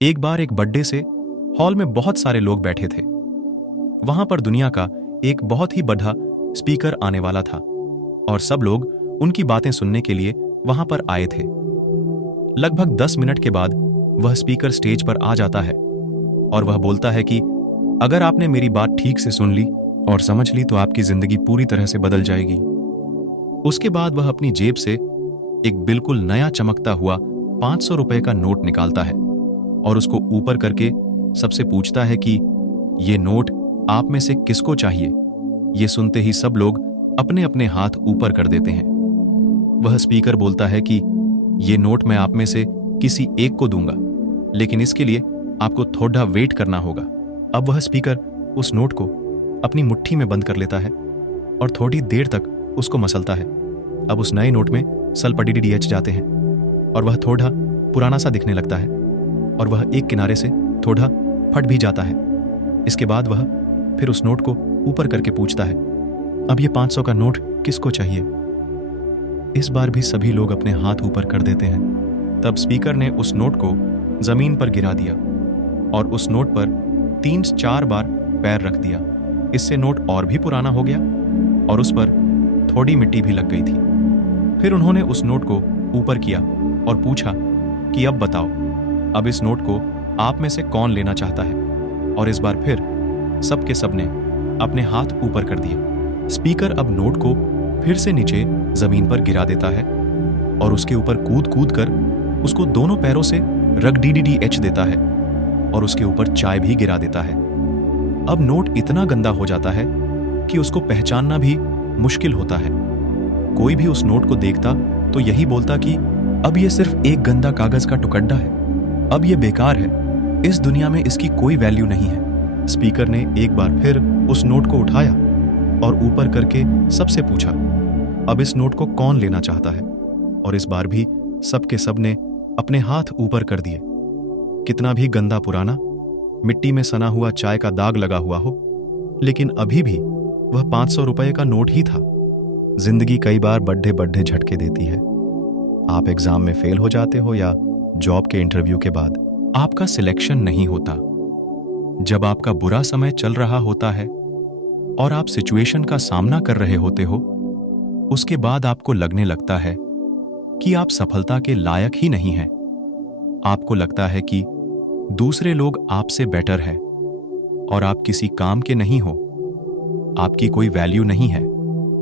एक बार एक बर्थडे से हॉल में बहुत सारे लोग बैठे थे। वहां पर दुनिया का एक बहुत ही बड़ा स्पीकर आने वाला था और सब लोग उनकी बातें सुनने के लिए वहां पर आए थे। लगभग 10 मिनट के बाद वह स्पीकर स्टेज पर आ जाता है और वह बोलता है कि अगर आपने मेरी बात ठीक से सुन ली और समझ ली तो आपकी जिंदगी पूरी तरह से बदल जाएगी। उसके बाद वह अपनी जेब से एक बिल्कुल नया चमकता हुआ 500 रुपए का नोट निकालता है और उसको ऊपर करके सबसे पूछता है कि ये नोट आप में से किसको चाहिए। ये सुनते ही सब लोग अपने अपने हाथ ऊपर कर देते हैं। वह स्पीकर बोलता है कि ये नोट मैं आप में से किसी एक को दूंगा, लेकिन इसके लिए आपको थोड़ा वेट करना होगा। अब वह स्पीकर उस नोट को अपनी मुट्ठी में बंद कर लेता है और थोड़ी देर तक उसको मसलता है। अब उस नए नोट में सलपडीडीएच जाते हैं और वह थोड़ा पुराना सा दिखने लगता है और वह एक किनारे से थोड़ा फट भी जाता है। इसके बाद वह फिर उस नोट को ऊपर करके पूछता है, अब ये 500 का नोट किसको चाहिए। इस बार भी सभी लोग अपने हाथ ऊपर कर देते हैं। तब स्पीकर ने उस नोट को जमीन पर गिरा दिया और उस नोट पर 3-4 बार पैर रख दिया। इससे नोट और भी पुराना हो गया और उस पर थोड़ी मिट्टी भी लग गई थी। फिर उन्होंने उस नोट को ऊपर किया और पूछा कि अब बताओ, अब इस नोट को आप में से कौन लेना चाहता है। और इस बार फिर सब के सब ने अपने हाथ ऊपर कर दिए। स्पीकर अब नोट को फिर से नीचे जमीन पर गिरा देता है और उसके ऊपर कूद कूद कर उसको दोनों पैरों से रगडीडीएच देता है और उसके ऊपर चाय भी गिरा देता है। अब नोट इतना गंदा हो जाता है कि उसको पहचानना भी मुश्किल होता है। कोई भी उस नोट को देखता तो यही बोलता कि अब ये सिर्फ एक गंदा कागज का टुकड़ा है, अब ये बेकार है, इस दुनिया में इसकी कोई वैल्यू नहीं है। स्पीकर ने एक बार फिर उस नोट को उठाया और ऊपर करके सबसे पूछा, अब इस नोट को कौन लेना चाहता है। और इस बार भी सब के सब ने अपने हाथ ऊपर कर दिए। कितना भी गंदा पुराना मिट्टी में सना हुआ चाय का दाग लगा हुआ हो, लेकिन अभी भी वह 500 रुपए का नोट ही था। जिंदगी कई बार बड्ढे बड्ढे झटके देती है। आप एग्जाम में फेल हो जाते हो या जॉब के इंटरव्यू के बाद आपका सिलेक्शन नहीं होता। जब आपका बुरा समय चल रहा होता है और आप सिचुएशन का सामना कर रहे होते हो, उसके बाद आपको लगने लगता है कि आप सफलता के लायक ही नहीं हैं। आपको लगता है कि दूसरे लोग आपसे बेटर हैं और आप किसी काम के नहीं हो, आपकी कोई वैल्यू नहीं है।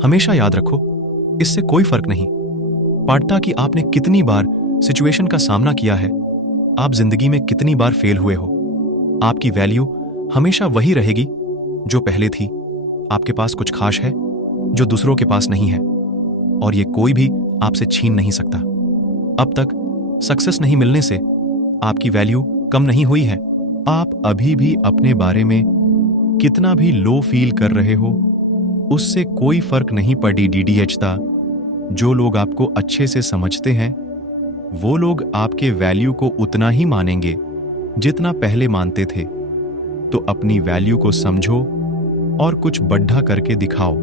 हमेशा याद रखो, इससे कोई फर्क नहीं पड़ता कि आपने कितनी बार सिचुएशन का सामना किया है, आप जिंदगी में कितनी बार फेल हुए हो। आपकी वैल्यू हमेशा वही रहेगी जो पहले थी। आपके पास कुछ खास है जो दूसरों के पास नहीं है और ये कोई भी आपसे छीन नहीं सकता। अब तक सक्सेस नहीं मिलने से आपकी वैल्यू कम नहीं हुई है। आप अभी भी अपने बारे में कितना भी लो फील कर रहे हो, उससे कोई फर्क नहीं पड़ी डीडीएचता। जो लोग आपको अच्छे से समझते हैं वो लोग आपके वैल्यू को उतना ही मानेंगे जितना पहले मानते थे। तो अपनी वैल्यू को समझो और कुछ बढ़ा करके दिखाओ।